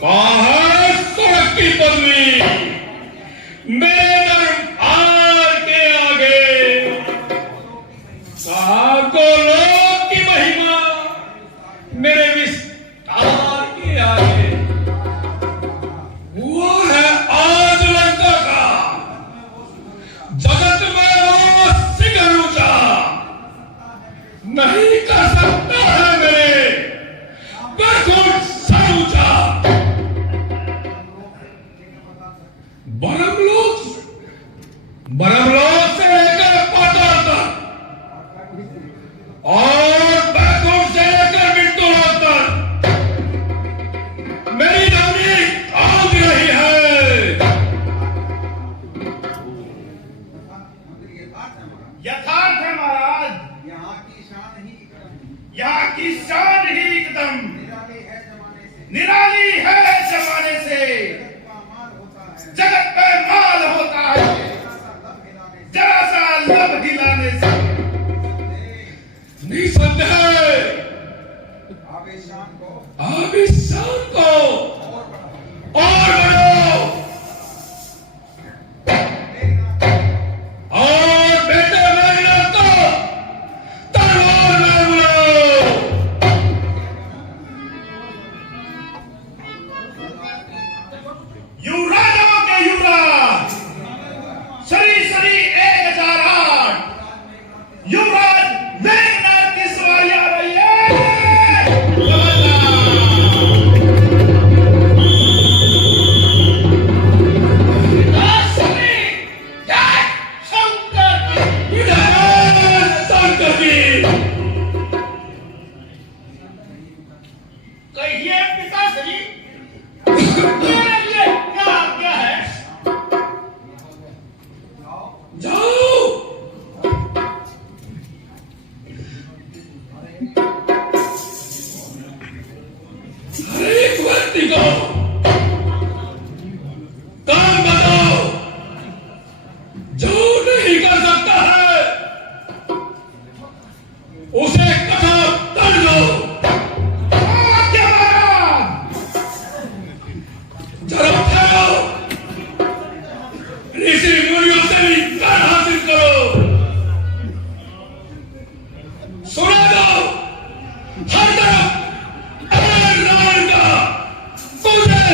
कहाँ है सड़क की बदली मेरे दरबार के आगे? कहाँ को लोक की महिमा मेरे विस्तार के आगे? वो है आज लंका का जगत में वो शिखर ऊंचा, नहीं कर सकता है मेरे बैकुंठ सर ऊंचा। ब्रह्मलोक से लेकर पाताल तक और बैकुंठ से लेकर मृत्युलोक तक मेरी ध्वनि आग रही है। यथार्थ है महाराज, यहाँ की शान ही एकदम निराली है जमाने से। जगत पे माल होता है जरा सा लब हिलाने से। निसंदेह आप इस शान को और बढ़ाओ और बेटे मेहनत को तलवार में बुलाओ। युवराजों के युवराज सरी सरी 1008 युवराज मेघनाथ की सवारी आ रही है। कहिए पिताश्री, मेरे लिए क्या आज्ञा है? जाओ हर एक व्यक्ति को काम बताओ, जो नहीं कर सकता है उसे कथा कर दो। आज्ञा महाराज। जरा उठाओ, ऋषि मुनियों से भी ज्ञान हासिल करो। सुना दो हर तरफ रावण का तुझे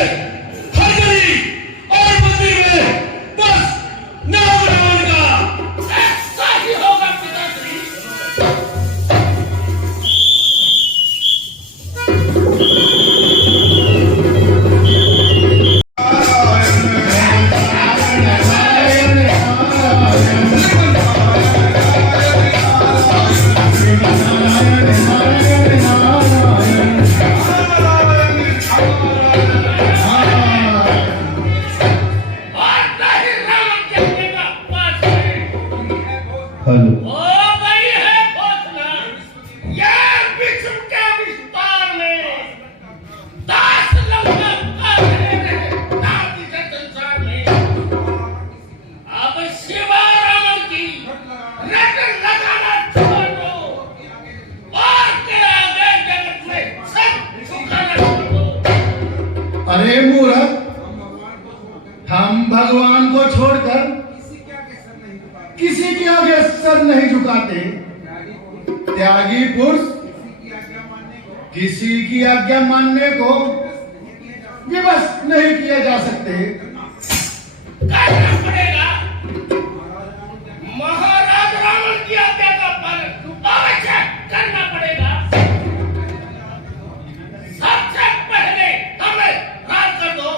हर गली और मंदिर में बस नाम रावण का। ऐसा ही होगा पिताश्री। और नहीं रावण के बेटा पास है। हो गई है घोषणा, यह विश्व के विस्तार में 10 लंका काफिले रहे नाती के संसार में। अब शिवा रावण की रट लगाना छोड़ दो और के आगे जगत में सब सुखाना छोड़ दो। अरे मूर्ख, हम भगवान को छोड़कर किसी के आगे सर नहीं झुकाते। त्यागी पुरुष किसी की आज्ञा मानने को विवश नहीं किए जा सकते। करना पड़ेगा। महाराज रावण की आज्ञा का पालन अवश्य करना पड़ेगा। सबसे पहले हमें राज कर दो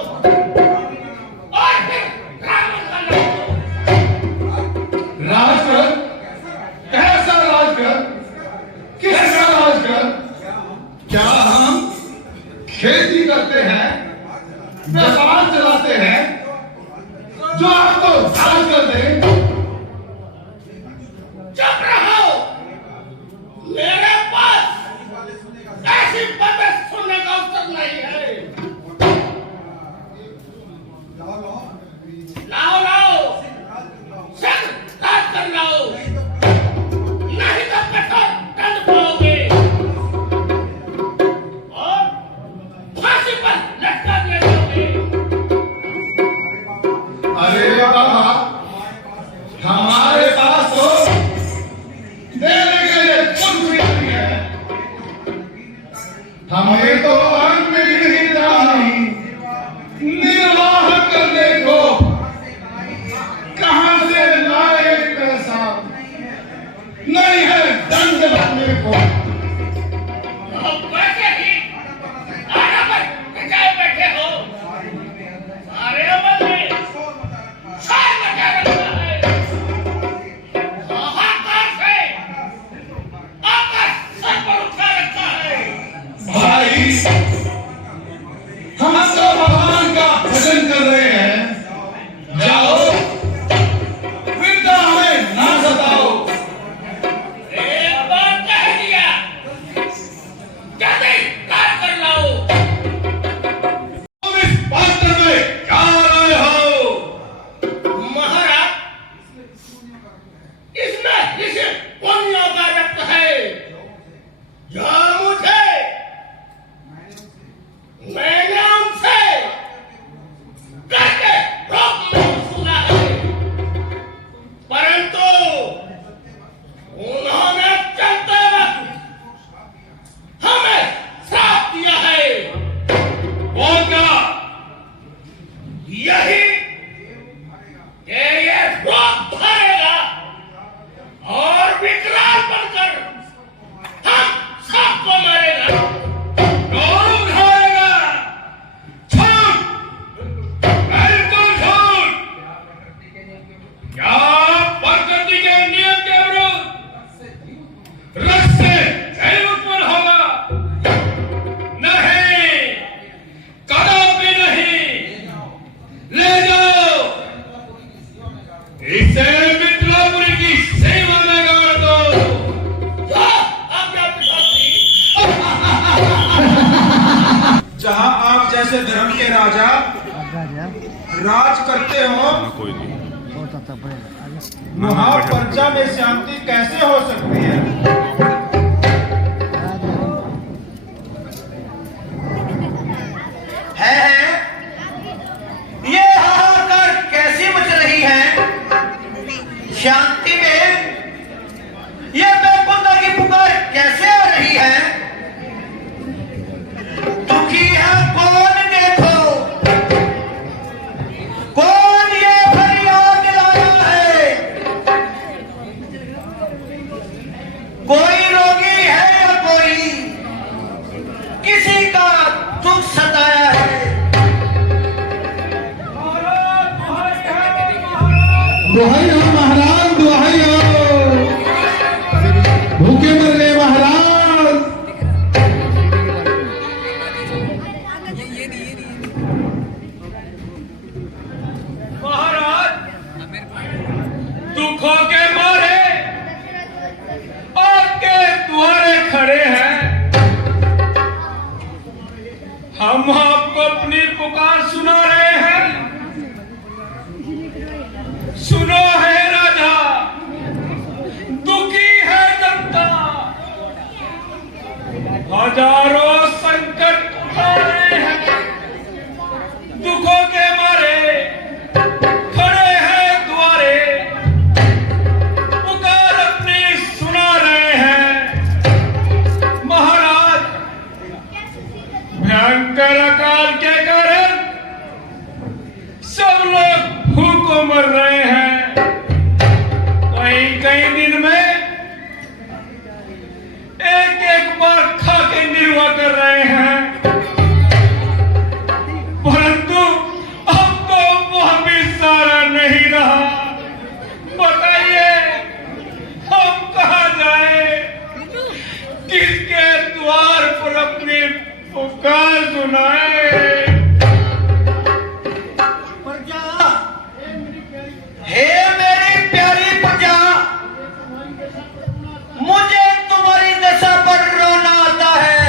और फिर रावण का नाम दो। राजकर? कैसा राजकर? किसका राजकर? क्या हम खेती करते हैं, व्यापार चलाते हैं, जो आपको राज कर दे? चुप रहो, मेरे पास ऐसी बातें सुनने का अवसर नहीं है। लाओ लाओ सिर्फ राज कर लाओ, नहीं तो कठोर दंड पाओगे और फांसी पर लटका दिया हमें तो अन्न गिरता नहीं, निर्वाह करने को कहां से लाए पैसा, नहीं है दंड भरने को। अब वैसे ही आना पर बचाए बैठे हो, सारे अमल में सार बचा रखा है। हाहाकार से आकाश सर पर उठा रखा है। भाई हम तो भगवान का भजन कर रहे हैं, जाओ वृद्धा हमें ना सताओ। एक बार कह दिया, जल्दी काट कर लाओ। तुम इस पात्र में क्या लाए हो? महाराज, इसमें इसे पुण्य का रक्त है, या मुझे मैंने उनसे करके रोक सुना है, परंतु उन्होंने चलते वक्त हमें श्राप दिया है। वो क्या? यही कि ये रोग धरेगा और विकराल बनकर हम सबको मारेगा। कौन खाएगा? झूठ! बिल्कुल झूठ! क्या प्रकृति के नियम के विरुद्ध रस से जल उत्पन्न होगा? नहीं, कदापि नहीं। ले जाओ इसे मिथिलापुरी की सेवा में गाड़ दो। आज्ञा पिताश्री। जहां आप जैसे धर्म के राजा राज करते हो, वहां प्रजा में शांति कैसे हो सकती है? है ये हाहाकार कैसी मच रही है? शांति में ये बेखुदा की पुकार कैसे आ रही है? दुखी है कौन देखो, कौन ये फरियाद लाया है? कोई रोगी है या कोई किसी का दुख सताया है? दुहाई हो महाराज, दुहाई हो, भूखे मर रहे महाराज। महाराज, दुखों के मारे आपके द्वारे खड़े हैं। हम आपको अपनी पुकार सुना रहे हैं। सुनो है राजा, दुखी है जनता, हजारों संकट उठा रहे हैं। दुखों के मारे खड़े हैं द्वारे, पुकार अपनी सुना रहे हैं। महाराज, भयंकर अकाल के कारण सब लोग भूखों मर रहे हैं। कई कई दिन में एक एक बार खा के निर्वाह कर रहे हैं, परंतु अब तो वह भी सारा नहीं रहा। बताइए हम कहाँ जाए, किसके द्वार पर अपनी पुकार सुनाए? प्रजा, हे मेरी प्यारी प्रजा, मुझे तुम्हारी दशा पर रोना आता है।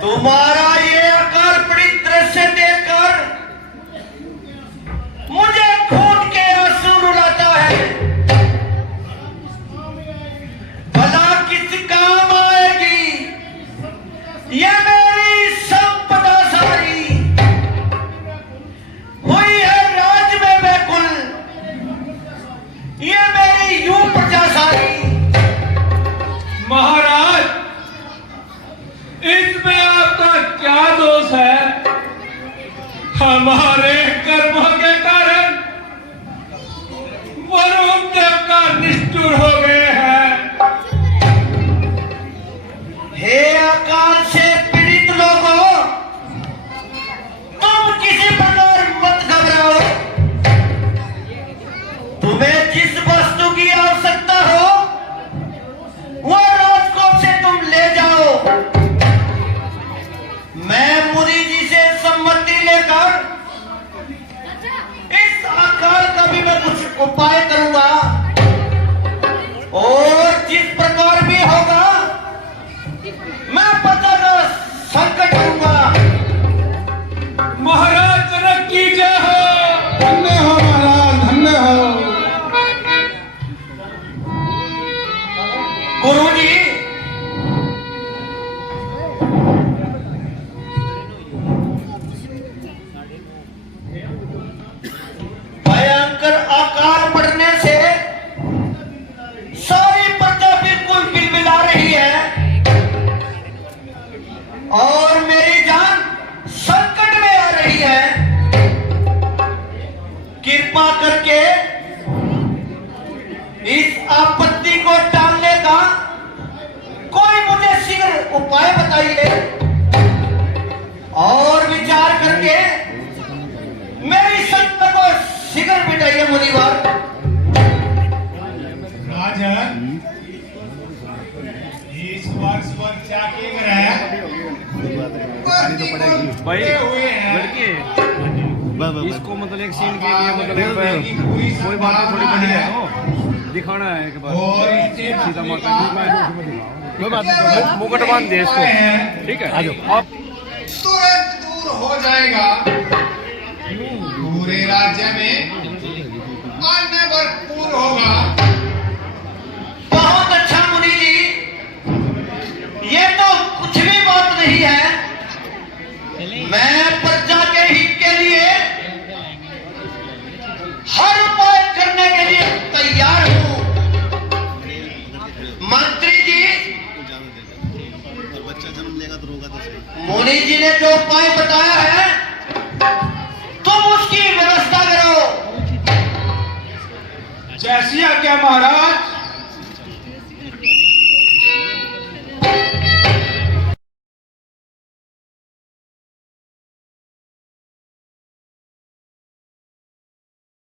तुम्हारा ये अकाल पीड़ित दृश्य देखकर मुझे खून के आंसू रुलाता है। भला किस काम आएगी ये हमारे कर्मों के कारण वरुण देवता निष्ठुर हो गए हैं। हे अकाल से पीड़ित लोगों, तुम किसी प्रकार मत घबराओ। तुम्हें जिस वस्तु की आवश्यकता हो वो राजकोट से तुम ले जाओ। मैं मुनि जी से सम्मति लेकर इस अकाल का भी मैं कुछ उपाय करूंगा और जिस प्रकार भी होगा मैं पता का संकट दूंगा। महाराज जनक की जय हो। धन्य हो महाराज, धन्य हो। गुरुजी, भयंकर अकाल पड़ने से सारी प्रजा बिल्कुल बिलबिला रही है और मेरी जान संकट में आ रही है। कृपा करके इस आपत्ति को टालने का कोई मुझे शीघ्र उपाय बताइए और विचार करके मेरी संकट को शीघ्र मिटाइए मुनिवर। राजन, इस वर्ष क्या किए गए हैं? भाई हुए हैं लड़के इसको मतलब एक सीन के लिए मतलब एक कोई बात थोड़ी बड़ी है तो दिखाना है एक बार और इससे सीता माता की कोई बात नहीं, मुकुट बांध दे इसको, ठीक है? आ जाओ आप। तुरंत दूर हो जाएगा। पूरे राज्य में अन्न भरपूर होगा। बहुत अच्छा मुनि जी, ये तो कुछ भी बात नहीं है। मैं प्रजा के हित के लिए हर उपाय करने के लिए तैयार हूं। मंत्री जी, मुनि जी ने जो उपाय बताया है तुम उसकी व्यवस्था करो। जैसी आज्ञा महाराज।